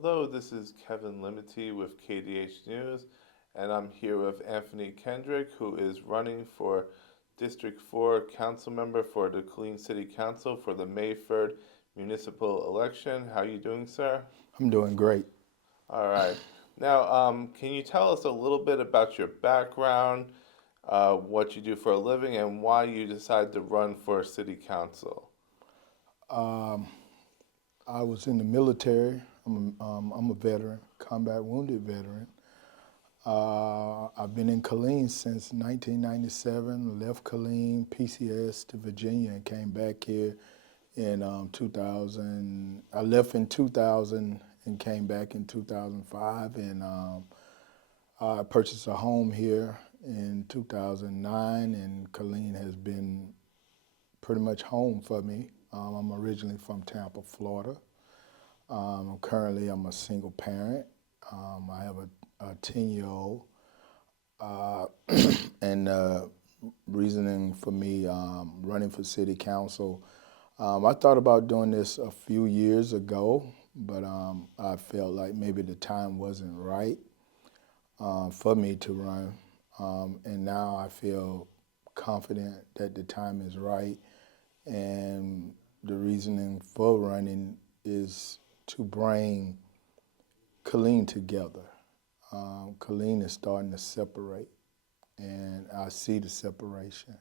Hello, this is Kevin Limity with KDH News, and I'm here with Anthony Kendrick, who is running for District 4 council member for the Killeen City Council for the May 3rd municipal election. How are you doing, sir? I'm doing great. All right. Now, can you tell us a little bit about your background, what you do for a living, and why you decided to run for city council? Um, I was in the military. I'm a veteran, combat wounded veteran. I've been in Killeen since 1997. Left Killeen, PCS to Virginia, and came back here in 2000. I left in 2000 and came back in 2005, and I purchased a home here in 2009, and Killeen has been pretty much home for me. I'm originally from Tampa, Florida. Currently, I'm a single parent. I have a 10-year-old. And reasoning for me running for city council, I thought about doing this a few years ago, but I felt like maybe the time wasn't right for me to run. And now I feel confident that the time is right. And the reasoning for running is to bring Killeen together. Killeen is starting to separate, and I see the separation.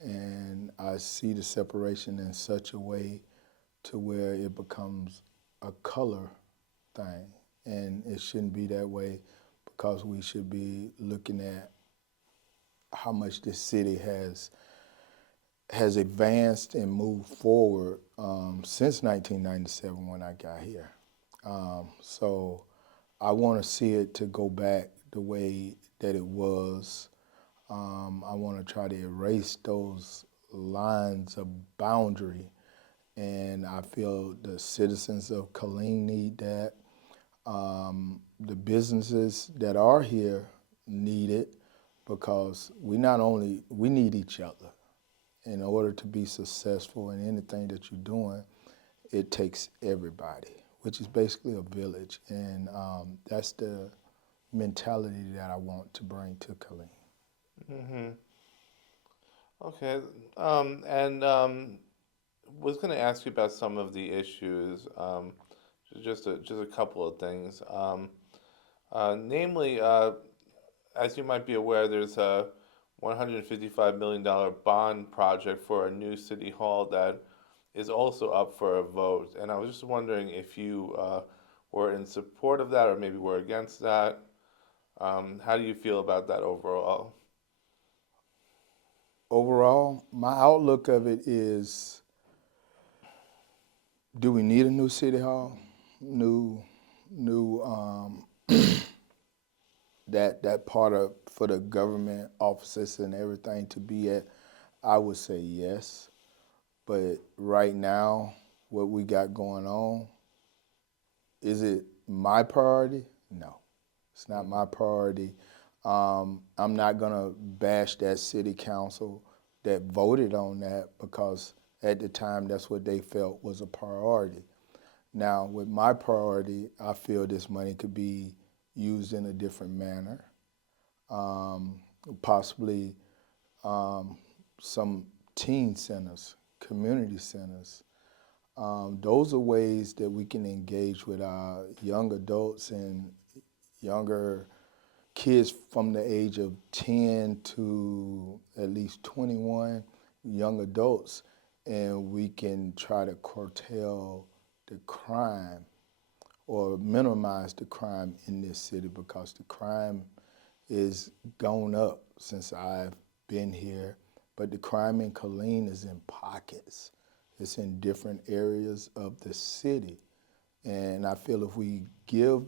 And I see the separation in such a way to where it becomes a color thing. And it shouldn't be that way because we should be looking at how much this city has advanced and moved forward since 1997 when I got here. So I want to see it to go back the way that it was. I want to try to erase those lines of boundary, and I feel the citizens of Killeen need that. The businesses that are here need it because we need each other. In order to be successful in anything that you're doing, it takes everybody, which is basically a village. And that's the mentality that I want to bring to Killeen. Mm-hmm. Okay. And was going to ask you about some of the issues. Just a couple of things. Namely, as you might be aware, there's a $155 million bond project for a new city hall that is also up for a vote. And I was just wondering if you were in support of that or maybe were against that. How do you feel about that overall? Overall, my outlook of it is, do we need a new city hall? New that part of for the government offices and everything to be at? I would say yes. But right now, what we got going on, is it my priority? No, it's not my priority. I'm not gonna bash that city council that voted on that because at the time that's what they felt was a priority. Now, with my priority, I feel this money could be used in a different manner, um, possibly some teen centers, community centers. Those are ways that we can engage with our young adults and younger kids from the age of 10 to at least 21, young adults, and we can try to curtail the crime or minimize the crime in this city because the crime is gone up since I've been here, but the crime in Killeen is in pockets. It's in different areas of the city. And I feel if we give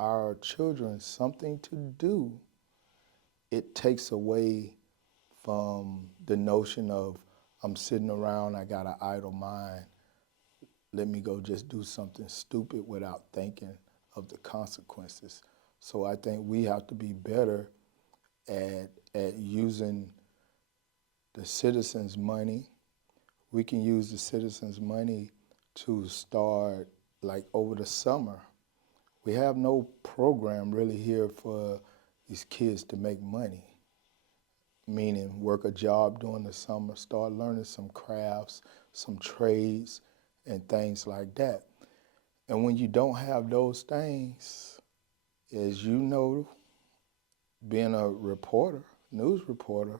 our children something to do, it takes away from the notion of I'm sitting around, I got an idle mind. Let me go just do something stupid without thinking of the consequences. So I think we have to be better at using the citizens' money. We can use the citizens' money to start like over the summer, we have no program really here for these kids to make money, meaning work a job during the summer, start learning some crafts, some trades, and things like that. And when you don't have those things, as you know, being a reporter, news reporter,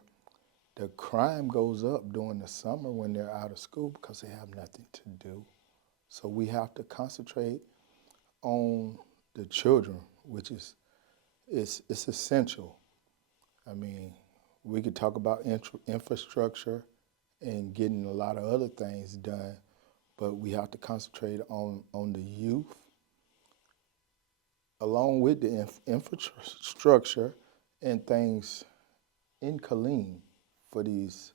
the crime goes up during the summer when they're out of school because they have nothing to do. So we have to concentrate on the children, which is it's essential. I mean, we could talk about infrastructure and getting a lot of other things done, but we have to concentrate on the youth along with the infrastructure and things in Killeen for these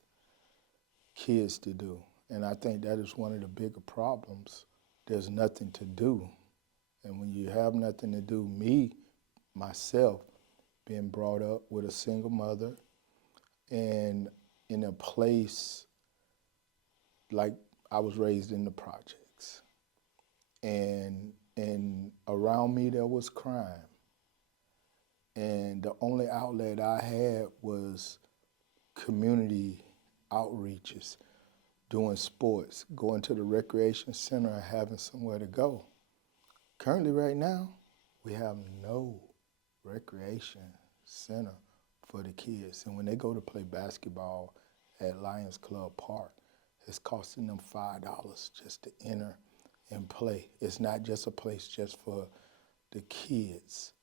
kids to do. And I think that is one of the bigger problems. There's nothing to do. And when you have nothing to do, myself, being brought up with a single mother and in a place like I was raised in the projects. And around me there was crime. And the only outlet I had was community outreaches, doing sports, going to the recreation center and having somewhere to go. Currently right now, we have no recreation center for the kids. And when they go to play basketball at Lions Club Park, it's costing them $5 just to enter and play. It's not just a place just for the kids.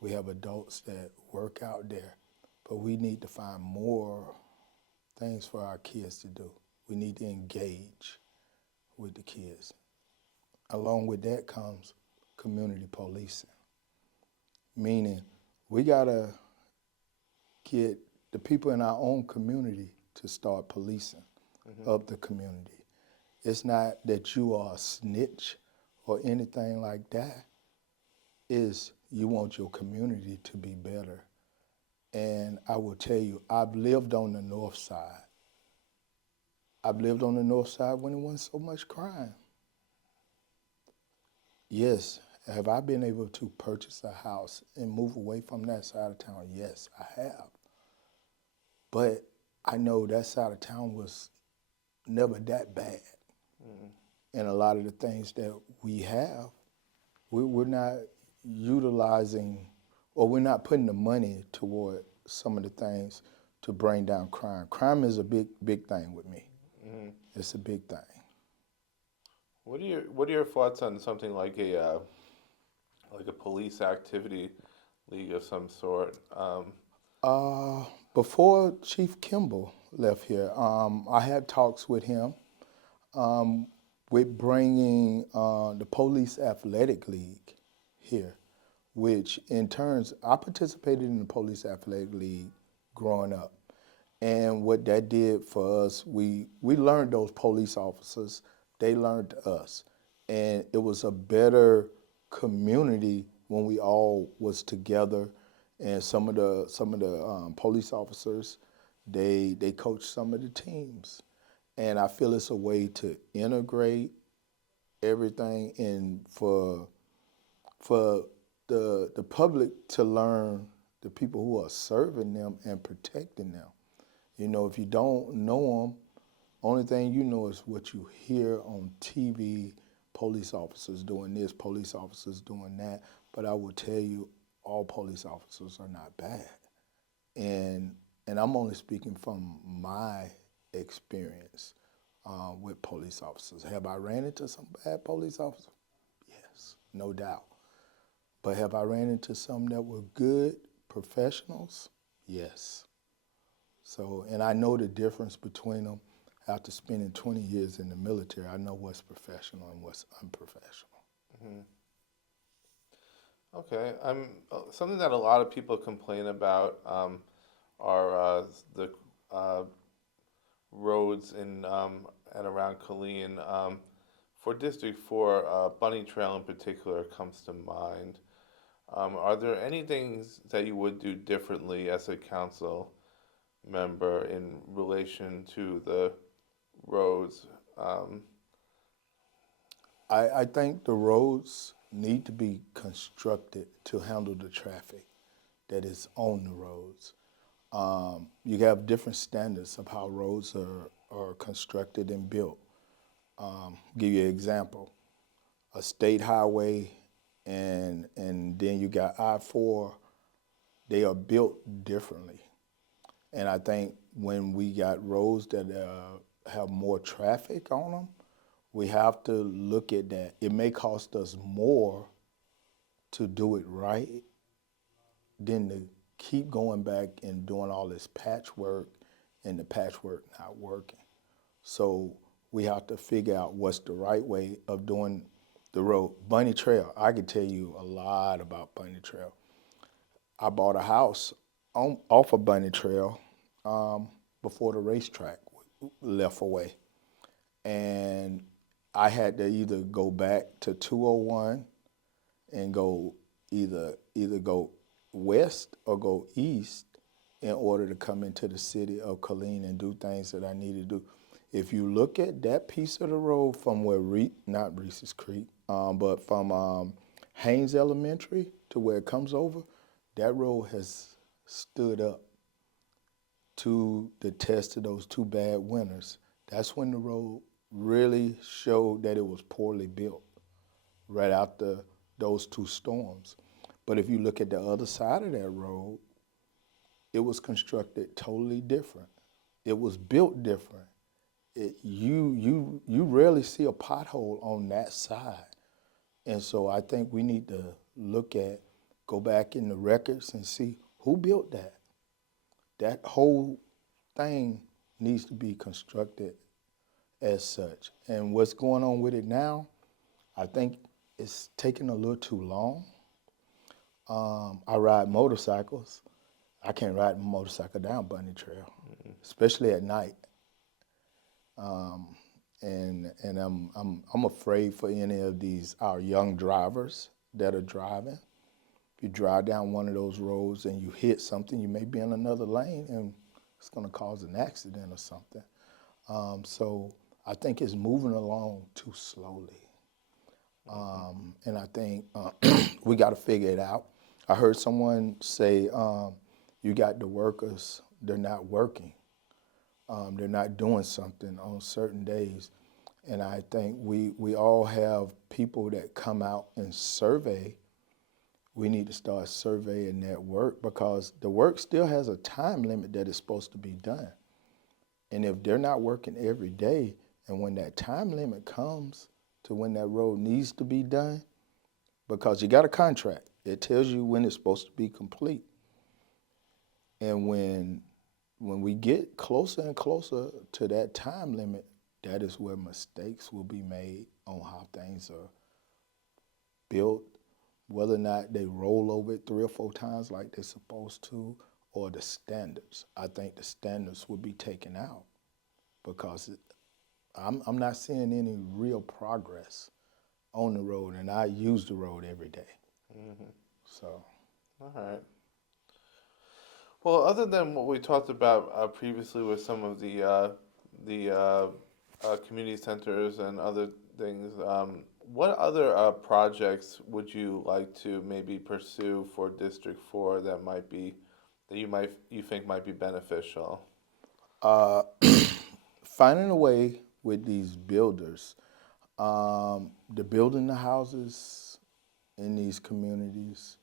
We have adults that work out there, but we need to find more things for our kids to do. We need to engage with the kids. Along with that comes community policing, meaning we gotta get the people in our own community to start policing of the community. It's not that you are a snitch or anything like that. It's you want your community to be better. And I will tell you, I've lived on the north side. I've lived on the north side when there wasn't so much crime. Yes, have I been able to purchase a house and move away from that side of town? Yes, I have. But I know that side of town was never that bad. And a lot of the things that we have, we're not utilizing, or we're not putting the money toward some of the things to bring down crime. Crime is a big thing with me. It's a big thing. What are your thoughts on something like a police activity league of some sort? Before Chief Kimball left here, I had talks with him with bringing the Police Athletic League here, which in turns, I participated in the Police Athletic League growing up. And what that did for us, we learned those police officers, they learned us. And it was a better community when we all was together. And some of the police officers, they coached some of the teams. And I feel it's a way to integrate everything and for the public to learn the people who are serving them and protecting them. You know, if you don't know them, only thing you know is what you hear on TV, police officers doing this, police officers doing that. But I will tell you, all police officers are not bad. And I'm only speaking from my experience with police officers. Have I ran into some bad police officers? Yes, no doubt. But have I ran into some that were good professionals? Yes. So, and I know the difference between them after spending 20 years in the military. I know what's professional and what's unprofessional. Okay, something that a lot of people complain about are the roads in and around Killeen. For District 4, Bunny Trail in particular comes to mind. Are there any things that you would do differently as a council member in relation to the roads? I think the roads need to be constructed to handle the traffic that is on the roads. You have different standards of how roads are constructed and built. Give you an example, a state highway and then you got I-4, they are built differently. And I think when we got roads that have more traffic on them, we have to look at that. It may cost us more to do it right than to keep going back and doing all this patchwork and the patchwork not working. So we have to figure out what's the right way of doing the road. Bunny Trail, I could tell you a lot about Bunny Trail. I bought a house off of Bunny Trail before the racetrack left away. And I had to either go back to 201 and go either go west or go east in order to come into the city of Killeen and do things that I needed to do. If you look at that piece of the road from where not Reese's Creek, but from Haynes Elementary to where it comes over, that road has stood up to the test of those two bad winters. That's when the road really showed that it was poorly built, right after those two storms. But if you look at the other side of that road, it was constructed totally different. It was built different. You rarely see a pothole on that side. And so I think we need to go back in the records and see who built that. That whole thing needs to be constructed as such. And what's going on with it now, I think it's taking a little too long. I ride motorcycles. I can't ride a motorcycle down Bunny Trail, especially at night. And I'm afraid for any of our young drivers that are driving. If you drive down one of those roads and you hit something, you may be in another lane and it's going to cause an accident or something. So I think it's moving along too slowly. And I think we got to figure it out. I heard someone say, you got the workers, they're not working. They're not doing something on certain days. And I think we all have people that come out and survey. We need to start surveying that work because the work still has a time limit that it's supposed to be done. And if they're not working every day, and when that time limit comes to when that road needs to be done, because you got a contract, it tells you when it's supposed to be complete. And when we get closer and closer to that time limit, that is where mistakes will be made on how things are built, whether or not they roll over it 3 or 4 times like they're supposed to, or the standards. I think the standards will be taken out because I'm not seeing any real progress on the road, and I use the road every day. Mm-hmm. So. All right. Well, other than what we talked about previously with some of the community centers and other things, what other projects would you like to maybe pursue for District 4 that you think might be beneficial? Finding a way with these builders, they're building the houses in these communities.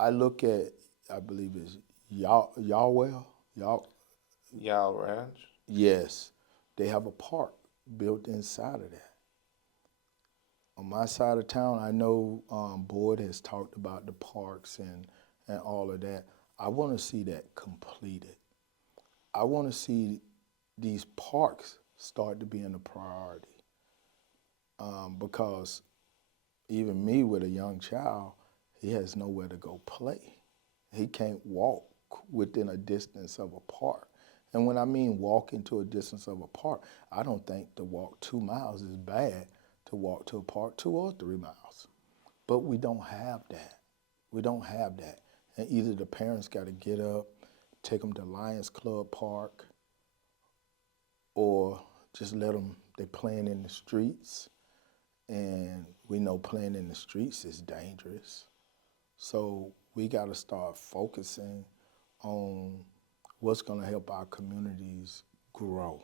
I look at, I believe it's Yalwell. Yal Ranch? Yes, they have a park built inside of that. On my side of town, I know board has talked about the parks and all of that. I want to see that completed. I want to see these parks start to be a priority because even me with a young child, he has nowhere to go play. He can't walk within a distance of a park. And when I mean walk into a distance of a park, I don't think to walk 2 miles is bad to walk to a park 2 or 3 miles. But we don't have that. We don't have that. And either the parents got to get up, take them to Lions Club Park, or just let them They playing in the streets, and we know playing in the streets is dangerous. So we got to start focusing on what's going to help our communities grow,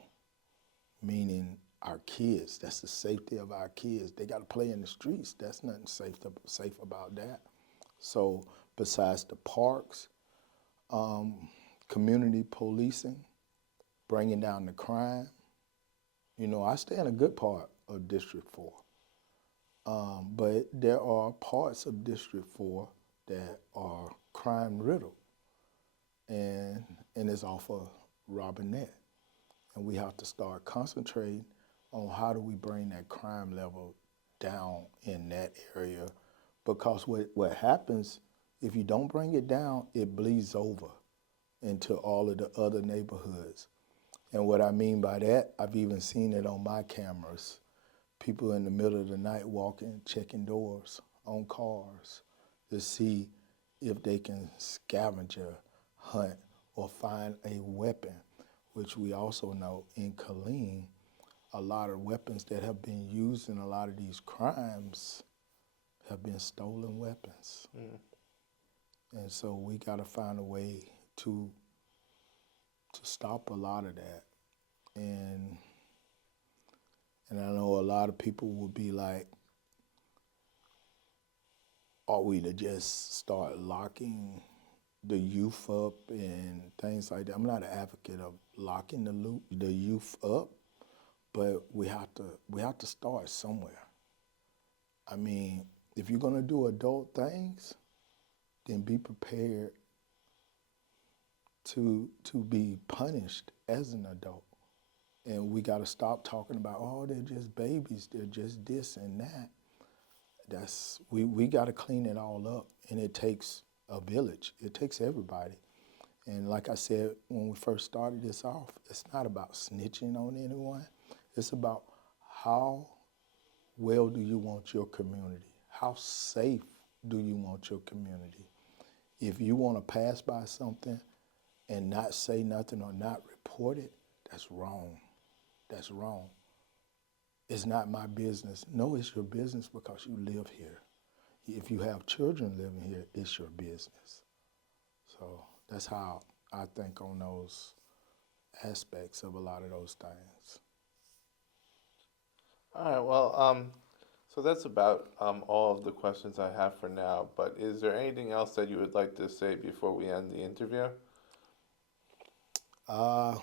meaning our kids. That's the safety of our kids. They got to play in the streets. That's nothing safe about that. So besides the parks, community policing, bringing down the crime. You know, I stay in a good part of District 4, but there are parts of District 4 that are crime-riddled, and it's off of Robinette. And we have to start concentrating on how do we bring that crime level down in that area, because what happens if you don't bring it down, it bleeds over into all of the other neighborhoods. And what I mean by that, I've even seen it on my cameras. People in the middle of the night walking, checking doors on cars to see if they can scavenger hunt or find a weapon, which we also know in Killeen, a lot of weapons that have been used in a lot of these crimes have been stolen weapons. And so we got to find a way to stop a lot of that. And I know a lot of people will be like, are we to just start locking the youth up and things like that? I'm not an advocate of locking the youth up, but we have to start somewhere. I mean, if you're gonna do adult things, then be prepared to be punished as an adult. And we got to stop talking about, oh, they're just babies, they're just this and that. We got to clean it all up, and it takes a village. It takes everybody. And like I said, when we first started this off, it's not about snitching on anyone. It's about how well do you want your community? How safe do you want your community? If you want to pass by something and not say nothing or not report it, that's wrong. That's wrong. It's not my business. No, it's your business because you live here. If you have children living here, it's your business. So that's how I think on those aspects of a lot of those things. All right, well, so that's about all of the questions I have for now, but is there anything else that you would like to say before we end the interview? I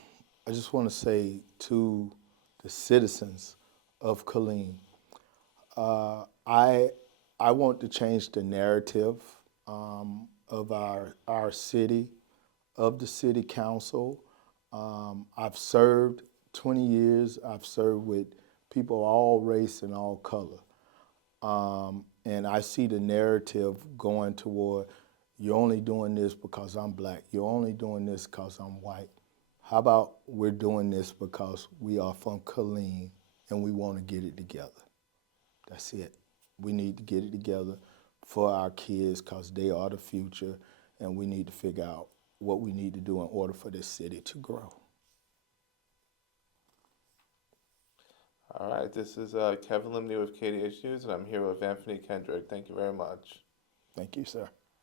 just want to say to the citizens of Killeen, I want to change the narrative of our city, of the city council. I've served 20 years. I've served with people of all race and all color. And I see the narrative going toward, you're only doing this because I'm black. You're only doing this because I'm white. How about we're doing this because we are from Killeen and we want to get it together? That's it. We need to get it together for our kids because they are the future, and we need to figure out what we need to do in order for this city to grow. All right, this is Kevin Limney with KDH News, and I'm here with Anthony Kendrick. Thank you very much. Thank you, sir.